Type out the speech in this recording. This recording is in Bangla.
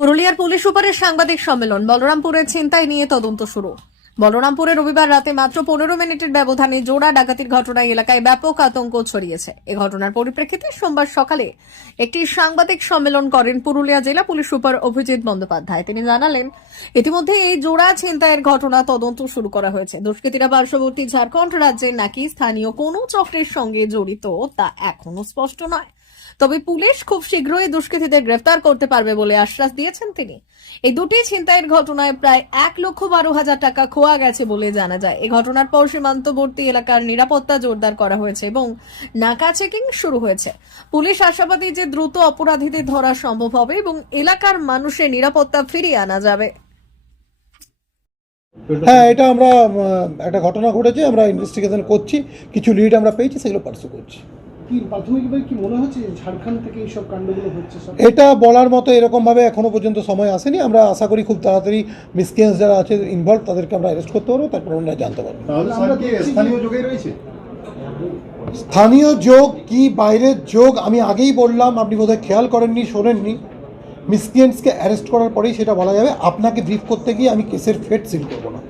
পুরুলিয়ার পুলিশ সুপারের সাংবাদিক সম্মেলন। বলরামপুরে ছিনতাই নিয়ে তদন্ত শুরু। বলরামপুরে রবিবার রাতে মাত্র 15 মিনিটের ব্যবধানে জোড়া ডাকাতির ঘটনায় এলাকায় ব্যাপক আতঙ্ক ছড়িয়েছে। এ ঘটনার পরিপ্রেক্ষিতে সোমবার সকালে একটি সাংবাদিক সম্মেলন করেন পুরুলিয়া জেলা পুলিশ সুপার অভিজিৎ বন্দ্যোপাধ্যায়। তিনি জানালেন, ইতিমধ্যে এই জোড়া ছিনতাইয়ের ঘটনা তদন্ত শুরু করা হয়েছে। দুষ্কৃতীরা পার্শ্ববর্তী ঝাড়খণ্ড রাজ্যের নাকি স্থানীয় কোনো চক্রের সঙ্গে জড়িত তা এখনো স্পষ্ট নয়। তবে পুলিশ খুব শীঘ্রই দুষ্কৃতীদের গ্রেফতার করতে পারবে বলে আশ্বাস দিয়েছেন তিনি। এই দুটি ছিনতাইয়ের ঘটনায় প্রায় 1,12,000 টাকা খোয়া গেছে বলে জানা যায়। এই ঘটনার পর সীমান্তবর্তী এলাকার নিরাপত্তা জোরদার করা হয়েছে এবং নাকা চেকিং শুরু হয়েছে। পুলিশ আশাবাদী যে দ্রুত অপরাধীদের ধরা সম্ভব হবে এবং এলাকার মানুষের নিরাপত্তা ফিরিয়ে আনা যাবে। হ্যাঁ, এটা আমরা একটা ঘটনা ঘটেছে, আমরা ইনভেস্টিগেশন করছি, কিছু লিড আমরা পেয়েছি, সেগুলো পার্সু করছি। কি প্রাথমিকভাবে কি মনে হচ্ছে যে ঝাড়খণ্ড থেকে এইসব কাণ্ডগুলো হচ্ছে সব? এটা বলার মতো এরকমভাবে এখনো পর্যন্ত সময় আসেনি। আমরা আশা করি খুব তাড়াতাড়ি মিসক্রিয়েন্স যারা আছে ইনভলভ তাদেরকে আমরা অ্যারেস্ট করতে পারবো, তারপর ওনারা জানতে পারবো। আমরা কি স্থানীয় যোগেই রয়েছে? স্থানীয় যোগ কি বাইরের যোগ আমি আগেই বললাম, আপনি বোধহয় খেয়াল করেননি, শোনেননি। মিসক্রিয়েন্টসকে অ্যারেস্ট করার পরেই সেটা বলা যাবে। আপনাকে ব্রিফ করতে গিয়ে আমি কেসের ফেট সিল করবো না।